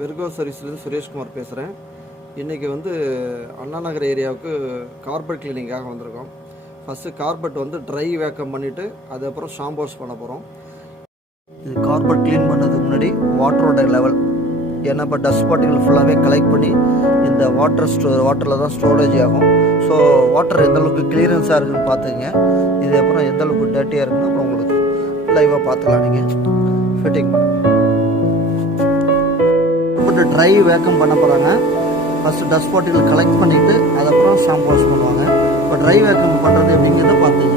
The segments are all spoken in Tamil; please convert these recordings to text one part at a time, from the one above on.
வெர்கோ சர்வீஸ்லேருந்து சுரேஷ்குமார் பேசுகிறேன். இன்றைக்கி வந்து அண்ணா நகர் ஏரியாவுக்கு கார்பெட் கிளீனிங்காக வந்திருக்கோம். ஃபஸ்ட்டு கார்பெட் வந்து ட்ரை வேக்கம் பண்ணிவிட்டு அதுக்கப்புறம் ஷாம்பு வாஷ் பண்ண போகிறோம். இது கார்பெட் க்ளீன் பண்ணதுக்கு முன்னாடி வாட்டரோட லெவல், ஏன்னா இப்போ டஸ்ட் பார்ட்டிகள் ஃபுல்லாகவே கலெக்ட் பண்ணி இந்த வாட்டரில் தான் ஸ்டோரேஜ் ஆகும். ஸோ வாட்டர் எந்தளவுக்கு கிளியரன்ஸாக இருக்குதுன்னு பார்த்துங்க. இது அப்புறம் எந்தளவுக்கு டர்ட்டியாக இருக்குன்னு அப்புறம் உங்களுக்கு லைவாக பார்த்துக்கலாம். நீங்கள் ஃபிட்டிங் ட்ரை வேக்கம் பண்ண போகிறாங்க. ஃபஸ்ட்டு டஸ்ட் பார்ட்டிகள் கலெக்ட் பண்ணிவிட்டு அதுக்கப்புறம் ஷாம்பு வாஷ் பண்ணுவாங்க. இப்போ ட்ரை வேக்கம் பண்ணுறது அப்படிங்கிறத பார்த்துங்க.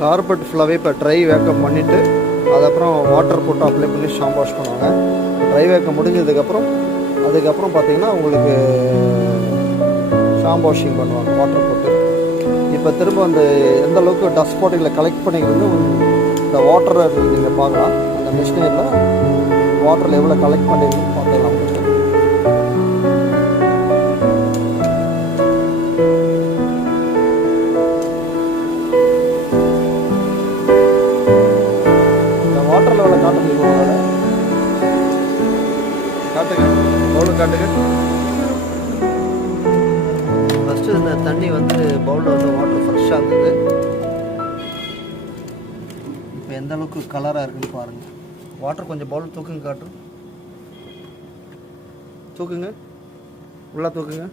கார்பெட் ஃபுல்லாகவே இப்போ ட்ரை வேக்கம் பண்ணிவிட்டு அதுக்கப்புறம் வாட்டர் போட்டு அப்ளை பண்ணி ஷாம்பு வாஷ் பண்ணுவாங்க. ட்ரை வேக்கம் முடிஞ்சதுக்கப்புறம் அதுக்கப்புறம் பார்த்திங்கன்னா உங்களுக்கு ஷாம்பு வாஷிங் பண்ணுவாங்க வாட்டர் போட்டு. இப்போ திரும்ப அந்த எந்த அளவுக்கு டஸ்ட் பார்ட்டிகளை கலெக்ட் பண்ணிக்கிறது இந்த வாட்டரை நீங்கள் பார்க்கலாம். அந்த மிஷினரியில் வாட்டரில் எவ்வளோ கலெக்ட் பண்ணிருக்குன்னு பார்த்துக்கலாம். வாட்டர் லெவலில் காட்ட முடியுமா? காட்டுங்க, பவுலில் காட்டுங்க. ஃபஸ்ட்டு இந்த தண்ணி வந்து பவுலில் வந்து வாட்டர் ஃப்ரெஷ்ஷாக இருந்தது. இப்போ எந்த அளவுக்கு கலராக இருக்குன்னு பாருங்கள். வாட்டர் கொஞ்சம் பவுல் தூக்குங்க, காட்டும் தூக்குங்க, உள்ளே தூக்குங்க.